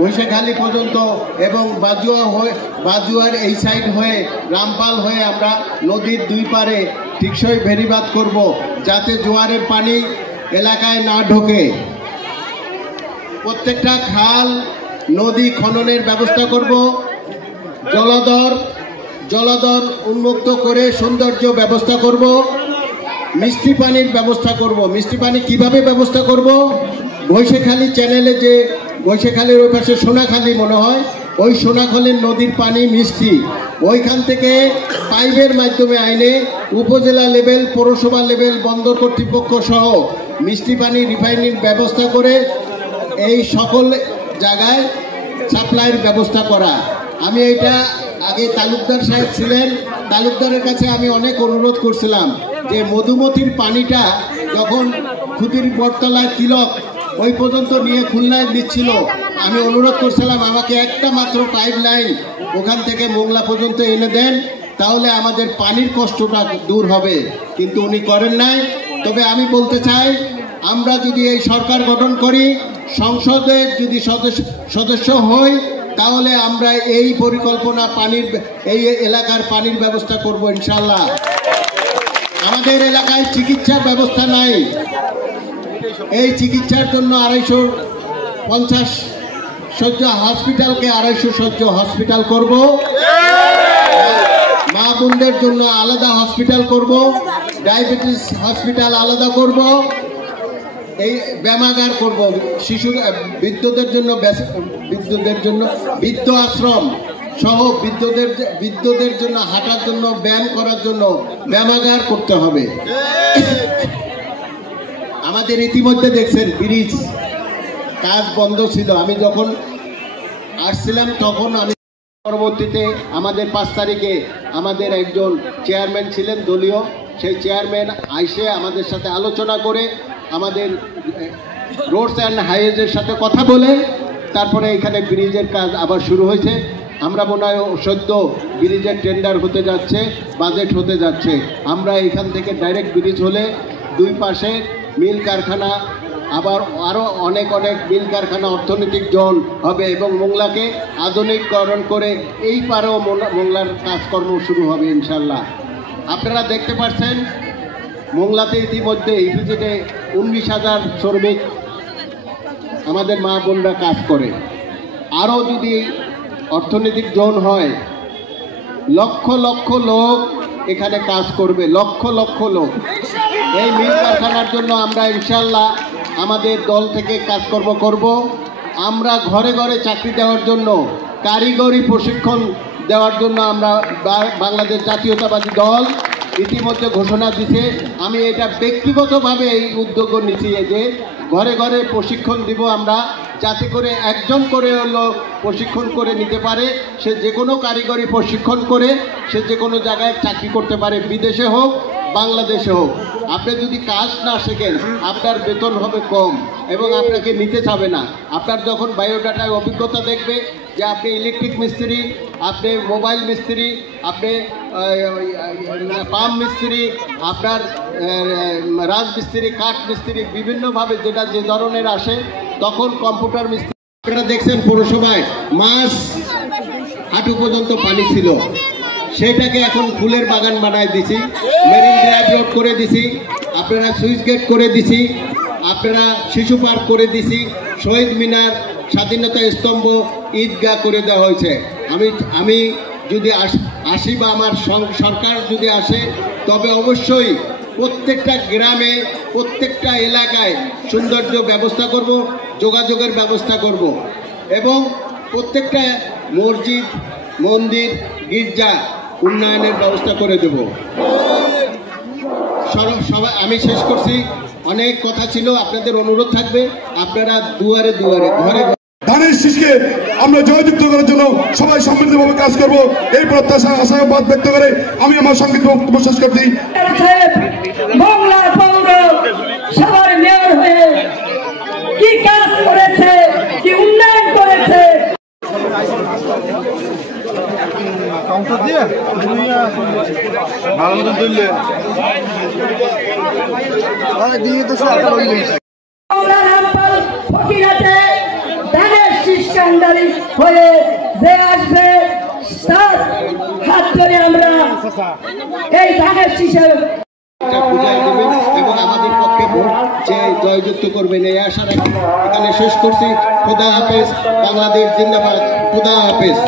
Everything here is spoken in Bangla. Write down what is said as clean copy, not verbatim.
বৈশাখালী পর্যন্ত এবং বাজুয়ার এই সাইড হয়ে রামপাল হয়ে আমরা নদীর দুই পারে টিকসই বেড়িবাঁধ করব, যাতে জোয়ারের পানি এলাকায় না ঢোকে। প্রত্যেকটা খাল নদী খননের ব্যবস্থা করব, জলদর উন্মুক্ত করে সৌন্দর্য ব্যবস্থা করব, মিষ্টি পানির ব্যবস্থা করব। মিষ্টি পানি কিভাবে ব্যবস্থা করব? বৈশাখালী চ্যানেলে যে বৈশাখালীর ওই পাশে সোনাখালী মনে হয়, ওই সোনাখালীর নদীর পানি মিষ্টি, ওইখান থেকে পাইপের মাধ্যমে আইনে উপজেলা লেভেল, পৌরসভা লেভেল, বন্দর কর্তৃপক্ষ সহ মিষ্টি পানি রিফাইনিং ব্যবস্থা করে এই সকল জায়গায় সাপ্লাইয়ের ব্যবস্থা করা। আমি এইটা আগে তালুকদার সাহেব ছিলেন, তালুকদারের কাছে আমি অনেক অনুরোধ করছিলাম যে মধুমতির পানিটা যখন খুদির বটতলায় তিলক ওই পর্যন্ত নিয়ে খুলনায় দিচ্ছিল, আমি অনুরোধ করছিলাম আমাকে একটা মাত্র পাইপ লাইন ওখান থেকে মোংলা পর্যন্ত এনে দেন, তাহলে আমাদের পানির কষ্টটা দূর হবে, কিন্তু উনি করেন নাই। তবে আমি বলতে চাই, আমরা যদি এই সরকার গঠন করি, সংসদের যদি সদস্য হই, তাহলে আমরা এই পরিকল্পনা এই এলাকার পানির ব্যবস্থা করব ইনশাল্লাহ। আমাদের এলাকায় চিকিৎসার ব্যবস্থা নাই, এই চিকিৎসার জন্য 250 শয্যা হসপিটালকে 250 শয্যা হসপিটাল করব, মা বোনদের জন্য আলাদা হসপিটাল করব, ডায়াবেটিস হসপিটাল আলাদা করব, এই ব্যায়ামাগার করব, বৃদ্ধদের জন্য বৃদ্ধ আশ্রম সহ বৃদ্ধদের জন্য হাঁটার জন্য, ব্যায়াম করার জন্য ব্যায়ামাগার করতে হবে। আমাদের ইতিমধ্যে দেখছেন ব্রিজ কাজ বন্ধ ছিল, আমি যখন আসছিলাম তখন আমি পরবর্তীতে আমাদের 5 তারিখে আমাদের একজন চেয়ারম্যান ছিলেন দলীয়, সেই চেয়ারম্যান আইসে আমাদের সাথে আলোচনা করে আমাদের রোডস অ্যান্ড হাইওয়েজের সাথে কথা বলে তারপরে এখানে ব্রিজের কাজ আবার শুরু হয়েছে। আমরা মনে হয় সদ্য ব্রিজের টেন্ডার হতে যাচ্ছে, বাজেট হতে যাচ্ছে। আমরা এখান থেকে ডাইরেক্ট ব্রিজ হলে দুই পাশে মিল কারখানা, আবার আরও অনেক মিল কারখানা, অর্থনৈতিক জোন হবে এবং মোংলাকে আধুনিকরণ করে এই পারেও মোংলার কাজকর্ম শুরু হবে ইনশাল্লাহ। আপনারা দেখতে পাচ্ছেন মোংলাতে ইতিমধ্যে ইপিজেডে 19,000 শ্রমিক আমাদের মা বোনরা কাজ করে। আরও যদি অর্থনৈতিক জোন হয়, লক্ষ লক্ষ লোক এখানে কাজ করবে, লক্ষ লক্ষ লোক। এই মিল কারখানার জন্য আমরা ইনশাল্লাহ আমাদের দল থেকে কাজকর্ম করব। আমরা ঘরে ঘরে চাকরি দেওয়ার জন্য, কারিগরি প্রশিক্ষণ দেওয়ার জন্য আমরা বাংলাদেশ জাতীয়তাবাদী দল ইতিমধ্যে ঘোষণা দিছে। আমি এটা ব্যক্তিগতভাবে এই উদ্যোগ নিচ্ছি যে ঘরে ঘরে প্রশিক্ষণ দিব আমরা, যাতে করে একজন করে হলো প্রশিক্ষণ করে নিতে পারে, সে যে কোনো কারিগরি প্রশিক্ষণ করে সে যে কোনো জায়গায় চাকরি করতে পারে, বিদেশে হোক বাংলাদেশে হোক। আপনি যদি কাজ না শেখেন আপনার বেতন হবে কম এবং আপনাকে নিতে চাবে না। আপনার যখন বায়োডাটায় অভিজ্ঞতা দেখবে যে আপনি ইলেকট্রিক মিস্ত্রি, আপনি মোবাইল মিস্ত্রি, আপনি পাম্প মিস্ত্রি, আপনার রাজমিস্ত্রি, কাঠ মিস্ত্রি, বিভিন্নভাবে যেটা যে ধরনের আসে, তখন কম্পিউটার মিস্ত্রি। আপনারা দেখছেন পৌরসভায় মাস হাঁটু পর্যন্ত পানি ছিল, সেটাকে এখন ফুলের বাগান বানায় দিছি, মেরিন ড্রাইভ রোড করে দিছি, আপনারা সুইচ গেট করে দিছি, আপনারা শিশু পার্ক করে দিছি, শহীদ মিনার, স্বাধীনতা স্তম্ভ, ঈদগাহ করে দেওয়া হয়েছে। আমি যদি আসি বা আমার সরকার যদি আসে, তবে অবশ্যই প্রত্যেকটা গ্রামে, প্রত্যেকটা এলাকায় সৌন্দর্য ব্যবস্থা করব, যোগাযোগের ব্যবস্থা করব এবং প্রত্যেকটা মসজিদ, মন্দির, গির্জা উন্নয়নের ব্যবস্থা করে দেব। সবাই, আমি শেষ করছি, অনেক কথা ছিল, আপনাদের অনুরোধ থাকবে আপনারা দুয়ারে দুয়ারে, ঘরে ধানের শীষকে আমরা জয়যুক্ত করার জন্য সবাই সম্মিলিতভাবে কাজ করব, এই প্রত্যাশা আশাবাদ ব্যক্ত করে আমি আমার সংক্ষিপ্ত বক্তব্য শেষ করছি। সবার মেয়র হয়ে কি কাজ করেছে, কি উন্নয়ন করেছে, কাউন্টার দিয়ে ভালো মতো দিলে দিয়ে তো ফকিরাতে ধানের শীষ কান্ডারি হয়ে যে আসবে তার হাত ধরে আমরা এই ধানের শীষে বুঝাই দেবেন এবং আমাদের পক্ষে ভোট যে জয়যুক্ত করবেন এই আশা রাখি এখানে শেষ করছি। খুদা হাফেজ, বাংলাদেশ জিন্দাবাদ। খুদা হাফেজ।